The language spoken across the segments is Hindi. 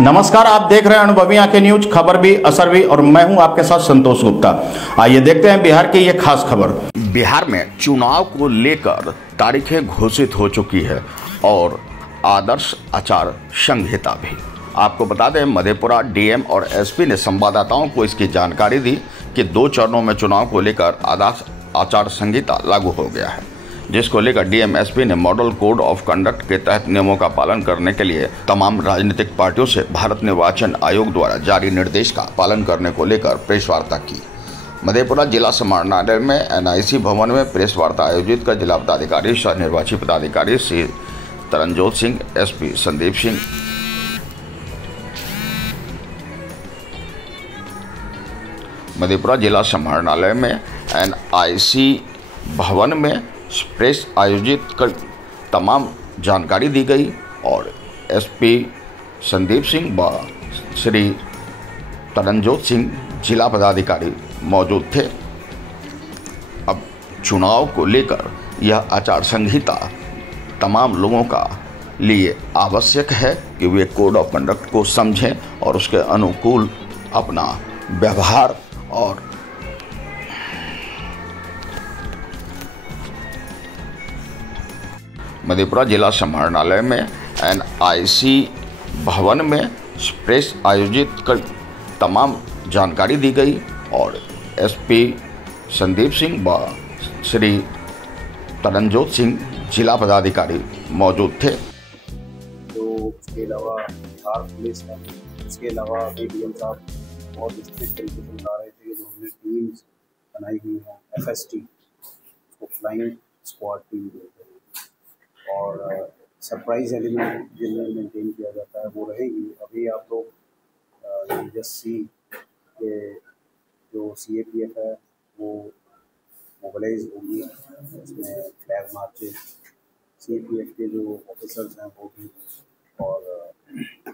नमस्कार, आप देख रहे हैं अनुभवी आंखें न्यूज। खबर भी असर भी, और मैं हूं आपके साथ संतोष गुप्ता। आइए देखते हैं बिहार की यह खास खबर। बिहार में चुनाव को लेकर तारीखें घोषित हो चुकी है और आदर्श आचार संहिता भी। आपको बता दें, मधेपुरा डीएम और एसपी ने संवाददाताओं को इसकी जानकारी दी कि 2 चरणों में चुनाव को लेकर आदर्श आचार संहिता लागू हो गया है, जिसको लेकर डीएम एसपी ने मॉडल कोड ऑफ कंडक्ट के तहत नियमों का पालन करने के लिए तमाम राजनीतिक पार्टियों से भारत निर्वाचन आयोग द्वारा जारी निर्देश का पालन करने को लेकर प्रेस वार्ता की। मधेपुरा जिला समाहरणालय में एनआईसी भवन में प्रेस वार्ता आयोजित कर जिला पदाधिकारी सह निर्वाची पदाधिकारी श्री तरनजोत सिंह, एसपी संदीप सिंह, मधेपुरा जिला समाहरणालय में एनआईसी भवन में प्रेस आयोजित कर तमाम जानकारी दी गई और एसपी संदीप सिंह व श्री तरनजोत सिंह जिला पदाधिकारी मौजूद थे। अब चुनाव को लेकर यह आचार संहिता तमाम लोगों का लिए आवश्यक है कि वे कोड ऑफ कंडक्ट को समझें और उसके अनुकूल अपना व्यवहार और मधेपुरा जिला समाहरणालय में एनआईसी भवन में प्रेस आयोजित कर तमाम जानकारी दी गई और एसपी संदीप सिंह व श्री तरनजोत सिंह जिला पदाधिकारी मौजूद थे। तो उसके अलावा बिहार पुलिस है, उसके अलावा डीएम साहब बहुत विस्तृत तरीके से बता रहे थे कि जो हमने टीम्स बनाई हुई हैं एफएसटी, उसको फ्लाइंग स्क्वाड टीम बोलते हैं, और सरप्राइज एलिमेंट जिनमें मेंटेन किया जाता है वो रहेगी। अभी आप लोग जस्ट सी के जो सीएपीएफ है वो मोबिलाइज होगी, उसमें फ्लैग मार्चेज, सीएपीएफ के जो ऑफिसर्स हैं वो भी, और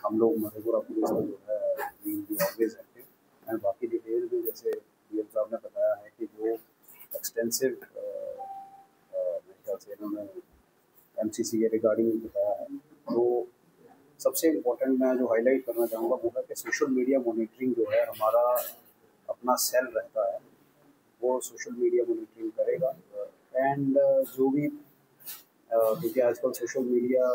हम लोग मधेपुरा पुलिस का जो है टीम भी ऑलवेज एक्टिव एंड बाकी डिटेल में जैसे डीएम साहब ने बताया है कि जो एक्सटेंसिव मेरे ख्याल से इन्होंने एमसीसी के रिगार्डिंग बताया है। तो सबसे इम्पोर्टेंट मैं जो हाईलाइट करना चाहूँगा वो है कि सोशल मीडिया मॉनिटरिंग जो है हमारा अपना सेल रहता है, वो सोशल मीडिया मॉनिटरिंग करेगा। एंड जो भी क्योंकि आजकल सोशल मीडिया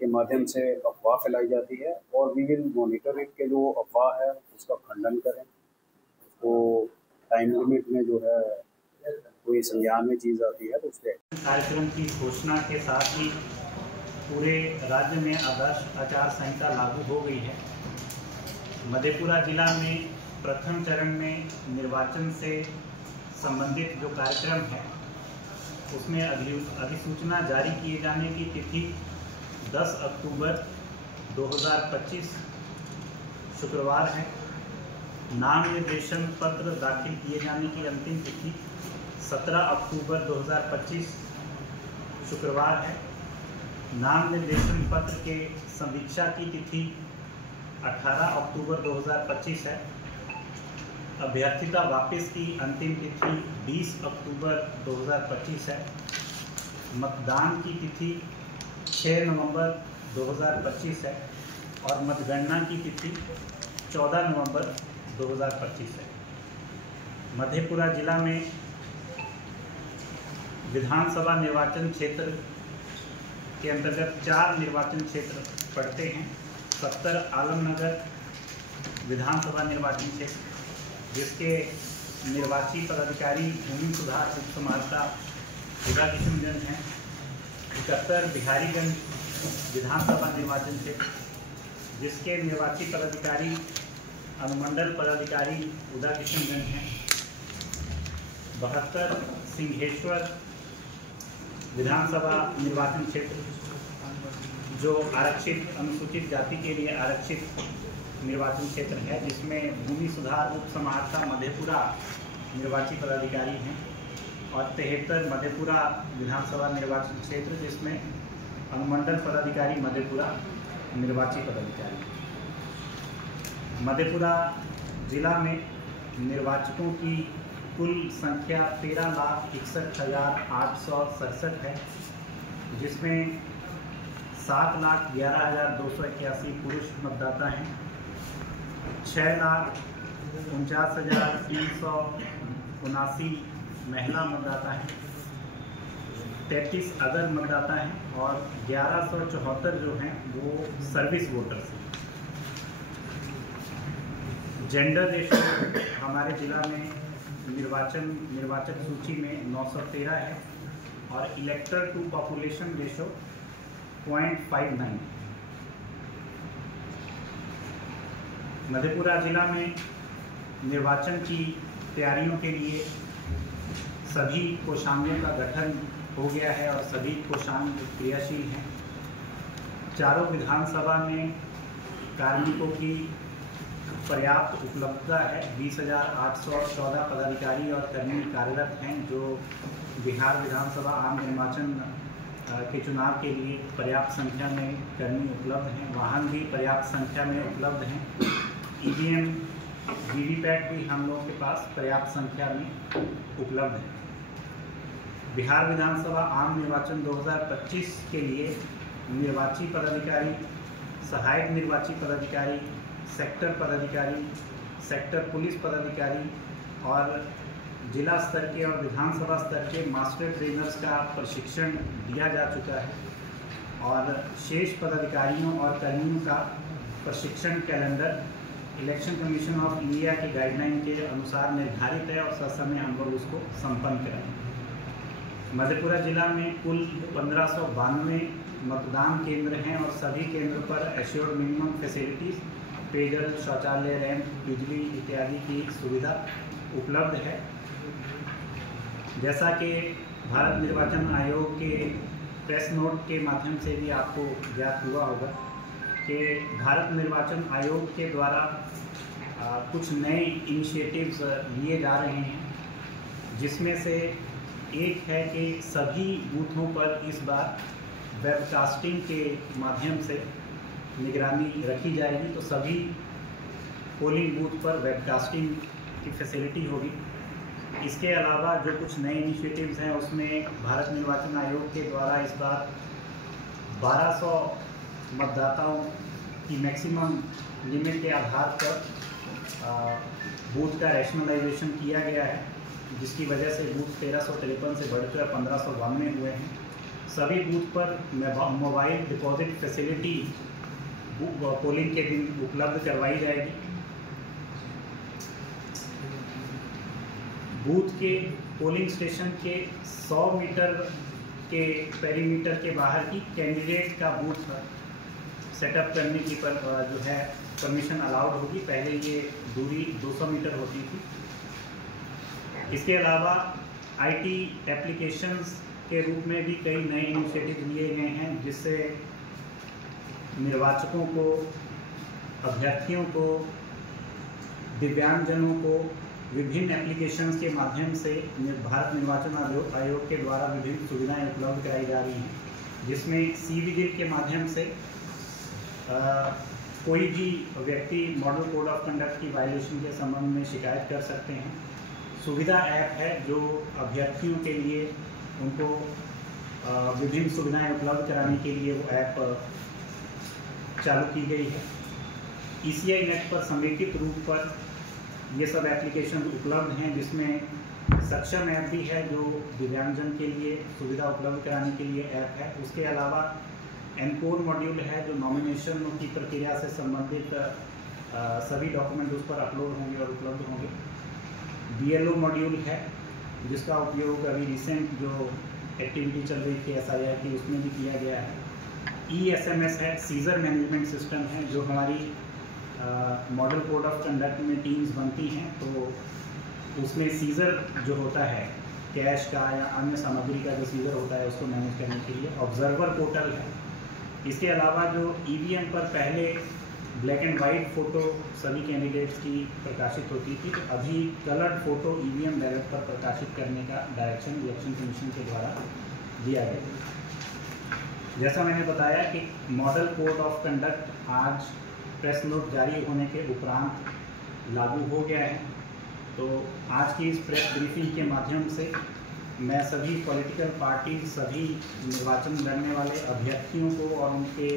के माध्यम से अफवाह फैलाई जाती है और वी विल मॉनिटर इट के जो अफवाह है उसका खंडन करें, उसको टाइम लिमिट में जो है कोई संज्ञान में चीज़ आती है तो उसके कार्यक्रम की घोषणा के साथ ही पूरे राज्य में आदर्श आचार संहिता लागू हो गई है। मधेपुरा जिला में प्रथम चरण में निर्वाचन से संबंधित जो कार्यक्रम है उसमें अधिसूचना जारी किए जाने की तिथि 10 अक्टूबर 2025 शुक्रवार है। नाम निर्देशन पत्र दाखिल किए जाने की अंतिम तिथि 17 अक्टूबर 2025 शुक्रवार है। नाम निर्देशन पत्र के समीक्षा की तिथि 18 अक्टूबर 2025 है। अभ्यर्थिता वापस की अंतिम तिथि 20 अक्टूबर 2025 है। मतदान की तिथि 6 नवंबर 2025 है और मतगणना की तिथि 14 नवंबर 2025 है। मधेपुरा जिला में विधानसभा निर्वाचन क्षेत्र के अंतर्गत 4 निर्वाचन क्षेत्र पड़ते हैं। 70 आलमनगर विधानसभा निर्वाचन क्षेत्र, जिसके निर्वाची पदाधिकारी भूमि सुधार उप समाहर्ता उदा किशनगंज हैं। 71 बिहारीगंज विधानसभा निर्वाचन क्षेत्र, जिसके निर्वाची पदाधिकारी अनुमंडल पदाधिकारी उदा किशनगंज हैं। 72 सिंहेश्वर विधानसभा निर्वाचन क्षेत्र, जो आरक्षित अनुसूचित जाति के लिए आरक्षित निर्वाचन क्षेत्र है, जिसमें भूमि सुधार उप समाहर्ता मधेपुरा निर्वाची पदाधिकारी हैं। और 73 मधेपुरा विधानसभा निर्वाचन क्षेत्र, जिसमें अनुमंडल पदाधिकारी मधेपुरा निर्वाची पदाधिकारी। मधेपुरा जिला में निर्वाचकों की कुल संख्या 13,61,867 है, जिसमें 7,11,281 पुरुष मतदाता हैं, 6,49,379 महिला मतदाता हैं, 33 अदर मतदाता हैं और 1174 जो हैं वो सर्विस वोटर्स हैं। जेंडर रेशो हमारे ज़िला में निर्वाचक सूची में 913 है और elector to population ratio 0.59। Madhepura जिला में निर्वाचन की तैयारियों के लिए सभी कोषांगों का गठन हो गया है और सभी कोषांग क्रियाशील हैं। चारों विधानसभा में कार्मिकों की पर्याप्त उपलब्धता है। 20,814 पदाधिकारी और कर्मी कार्यरत हैं जो बिहार विधानसभा आम निर्वाचन के चुनाव के लिए पर्याप्त संख्या में कर्मी उपलब्ध हैं। वाहन भी पर्याप्त संख्या में उपलब्ध हैं। ईवीएम वीवीपैट भी हम लोग के पास पर्याप्त संख्या में उपलब्ध है। बिहार विधानसभा आम निर्वाचन 2025 के लिए निर्वाची पदाधिकारी, सहायक निर्वाची पदाधिकारी, सेक्टर पदाधिकारी, सेक्टर पुलिस पदाधिकारी और जिला स्तर के और विधानसभा स्तर के मास्टर ट्रेनर्स का प्रशिक्षण दिया जा चुका है और शेष पदाधिकारियों और कर्मियों का प्रशिक्षण calendar election commission of India की गाइडलाइन के अनुसार निर्धारित है और ससमय हम लोग उसको संपन्न करेंगे। मधेपुरा जिला में कुल 1592 मतदान केंद्र हैं और सभी केंद्र पर एश्योर्ड मिनिमम फैसिलिटीज़, पेयजल, शौचालय, रैंप, बिजली इत्यादि की सुविधा उपलब्ध है। जैसा कि भारत निर्वाचन आयोग के प्रेस नोट के माध्यम से भी आपको ज्ञात हुआ होगा कि भारत निर्वाचन आयोग के द्वारा कुछ नए इनिशिएटिव्स लिए जा रहे हैं, जिसमें से एक है कि सभी बूथों पर इस बार वेबकास्टिंग के माध्यम से निगरानी रखी जाएगी। तो सभी पोलिंग बूथ पर वेबकास्टिंग की फैसिलिटी होगी। इसके अलावा जो कुछ नए इनिशिएटिव्स हैं उसमें भारत निर्वाचन आयोग के द्वारा इस बार 1200 मतदाताओं की मैक्सिमम लिमिट के आधार पर बूथ का रैशनलाइजेशन किया गया है, जिसकी वजह से बूथ 1353 से बढ़कर 1592 हुए हैं। सभी बूथ पर मोबाइल डिपॉजिट फैसिलिटी पोलिंग के दिन उपलब्ध करवाई जाएगी। बूथ के पोलिंग स्टेशन के 100 मीटर के पेरीमीटर के बाहर की कैंडिडेट का बूथ सेटअप करने की जो है परमिशन अलाउड होगी। पहले ये दूरी 200 मीटर होती थी। इसके अलावा आईटी एप्लीकेशंस के रूप में भी कई नए इनिशिएटिव लिए गए हैं, जिससे निर्वाचकों को, अभ्यर्थियों को, दिव्यांगजनों को विभिन्न एप्लीकेशंस के माध्यम से भारत निर्वाचन आयोग के द्वारा विभिन्न सुविधाएं उपलब्ध कराई जा रही हैं, जिसमें सी-विजिल के माध्यम से कोई भी व्यक्ति मॉडल कोड ऑफ कंडक्ट की वायलेशन के संबंध में शिकायत कर सकते हैं। सुविधा ऐप है जो अभ्यर्थियों के लिए उनको विभिन्न सुविधाएं उपलब्ध कराने के लिए वो ऐप चालू की गई है। ECI नेट पर समेकित रूप पर ये सब एप्लीकेशन उपलब्ध हैं, जिसमें सक्षम ऐप भी है जो दिव्यांगजन के लिए सुविधा उपलब्ध कराने के लिए ऐप है। उसके अलावा एनकोर मॉड्यूल है जो नॉमिनेशन की प्रक्रिया से संबंधित सभी डॉक्यूमेंट उस पर अपलोड होंगे और उपलब्ध होंगे। BLO मॉड्यूल है जिसका उपयोग अभी रिसेंट जो एक्टिविटी चल रही थी SIR की उसमें भी किया गया है। ESMS है, सीजर मैनेजमेंट सिस्टम है, जो हमारी मॉडल कोड ऑफ कंडक्ट में टीम्स बनती हैं, तो उसमें सीजर जो होता है कैश का या अन्य सामग्री का जो सीजर होता है उसको मैनेज करने के लिए ऑब्जर्वर पोर्टल है। इसके अलावा जो EVM पर पहले ब्लैक एंड वाइट फ़ोटो सभी कैंडिडेट्स की प्रकाशित होती थी, तो अभी कलर्ड फ़ोटो EVM बैलेट पर प्रकाशित करने का डायरेक्शन इलेक्शन कमीशन के द्वारा दिया गया। जैसा मैंने बताया कि मॉडल कोड ऑफ कंडक्ट आज प्रेस नोट जारी होने के उपरांत लागू हो गया है, तो आज की इस प्रेस ब्रीफिंग के माध्यम से मैं सभी पॉलिटिकल पार्टी, सभी निर्वाचन लड़ने वाले अभ्यर्थियों को और उनके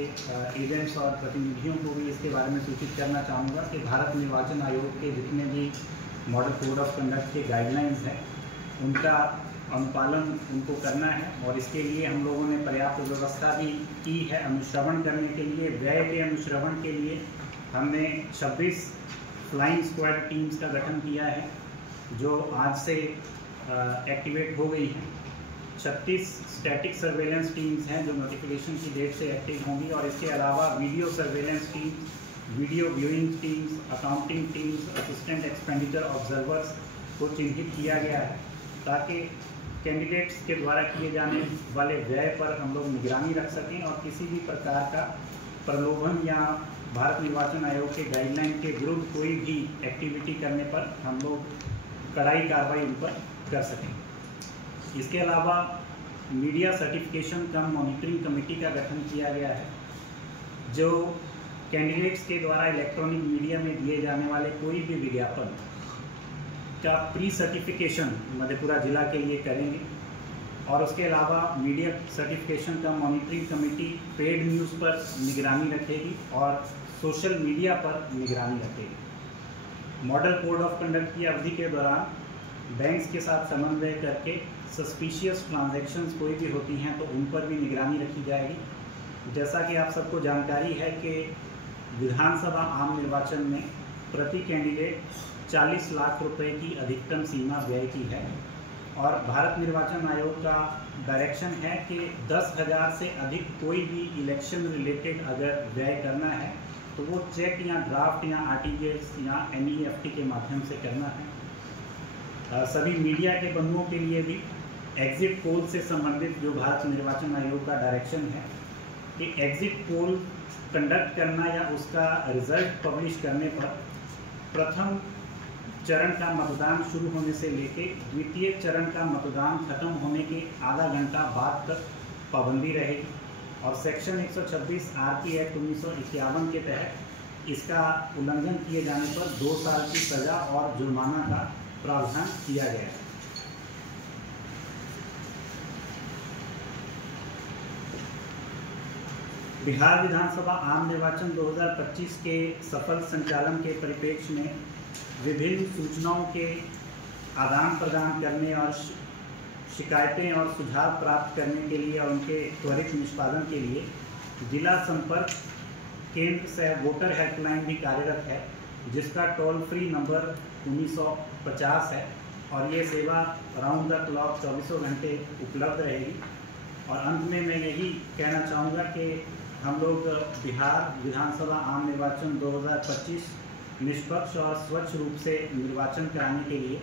एजेंट्स और प्रतिनिधियों को भी इसके बारे में सूचित करना चाहूँगा कि भारत निर्वाचन आयोग के जितने भी मॉडल कोड ऑफ कंडक्ट के गाइडलाइंस हैं उनका अनुपालन उनको करना है, और इसके लिए हम लोगों ने पर्याप्त व्यवस्था भी की है। अनुश्रवण करने के लिए, व्यय के अनुश्रवण के लिए हमने 26 फ्लाइंग स्क्वाड टीम्स का गठन किया है जो आज से एक्टिवेट हो गई हैं। 36 स्टैटिक सर्वेलेंस टीम्स हैं जो नोटिफिकेशन की डेट से एक्टिव होंगी, और इसके अलावा video surveillance teams, video viewing teams, accounting teams, assistant expenditure observers को चिन्हित किया गया है ताकि कैंडिडेट्स के द्वारा किए जाने वाले व्यय पर हम लोग निगरानी रख सकें और किसी भी प्रकार का प्रलोभन या भारत निर्वाचन आयोग के गाइडलाइन के विरुद्ध कोई भी एक्टिविटी करने पर हम लोग कड़ाई कार्रवाई उन पर कर सकें। इसके अलावा मीडिया सर्टिफिकेशन कम मॉनिटरिंग कमेटी का गठन किया गया है जो कैंडिडेट्स के द्वारा इलेक्ट्रॉनिक मीडिया में दिए जाने वाले कोई भी विज्ञापन का प्री सर्टिफिकेशन मधेपुरा जिला के लिए करेंगे, और उसके अलावा मीडिया सर्टिफिकेशन का मॉनिटरिंग कमेटी पेड न्यूज़ पर निगरानी रखेगी और सोशल मीडिया पर निगरानी रखेगी। मॉडल कोड ऑफ कंडक्ट की अवधि के दौरान बैंक्स के साथ समन्वय करके सस्पिशियस ट्रांजैक्शंस कोई भी होती हैं तो उन पर भी निगरानी रखी जाएगी। जैसा कि आप सबको जानकारी है कि विधानसभा आम निर्वाचन में प्रति कैंडिडेट 40 लाख रुपए की अधिकतम सीमा व्यय की है, और भारत निर्वाचन आयोग का डायरेक्शन है कि 10,000 से अधिक कोई भी इलेक्शन रिलेटेड अगर व्यय करना है तो वो चेक या ड्राफ्ट या आरटीजीएस या एनईएफटी के माध्यम से करना है। सभी मीडिया के बंधुओं के लिए भी एग्जिट पोल से संबंधित जो भारत निर्वाचन आयोग का डायरेक्शन है कि एग्जिट पोल कंडक्ट करना या उसका रिजल्ट पब्लिश करने पर प्रथम चरण का मतदान शुरू होने से लेके द्वितीय चरण का मतदान खत्म होने के आधा घंटा बाद तक पाबंदी रहेगी, और सेक्शन 126 आरपी एक्ट 1951 के तहत इसका उल्लंघन किए जाने पर 2 साल की सजा और जुर्माना का प्रावधान किया गया है। बिहार विधानसभा आम निर्वाचन 2025 के सफल संचालन के परिप्रेक्ष्य में विभिन्न सूचनाओं के आदान प्रदान करने और शिकायतें और सुझाव प्राप्त करने के लिए और उनके त्वरित निष्पादन के लिए जिला संपर्क केंद्र से वोटर हेल्पलाइन भी कार्यरत है, जिसका टोल फ्री नंबर 1950 है, और ये सेवा राउंड द क्लॉक 24 घंटे उपलब्ध रहेगी। और अंत में मैं यही कहना चाहूँगा कि हम लोग बिहार विधानसभा आम निर्वाचन 2025 निष्पक्ष और स्वच्छ रूप से निर्वाचन कराने के लिए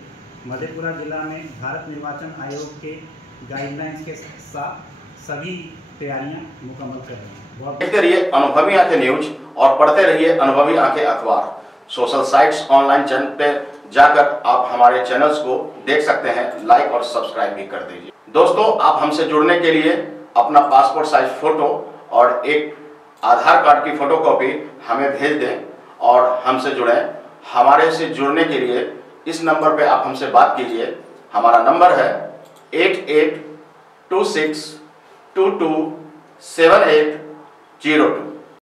मधेपुरा जिला में भारत निर्वाचन आयोग के गाइडलाइंस के साथ सभी तैयारियां मुकम्मल कर रहे हैं। देखते रहिए अनुभवी आंखें न्यूज और पढ़ते रहिए अनुभवी आंखें अखबार। सोशल साइट्स ऑनलाइन चैनल पे जाकर आप हमारे चैनल्स को देख सकते हैं, लाइक और सब्सक्राइब भी कर दीजिए। दोस्तों, आप हमसे जुड़ने के लिए अपना पासपोर्ट साइज फोटो और एक आधार कार्ड की फोटोकॉपी हमें भेज दें और हमसे जुड़ें। हमारे से जुड़ने के लिए इस नंबर पे आप हमसे बात कीजिए। हमारा नंबर है 8826227802।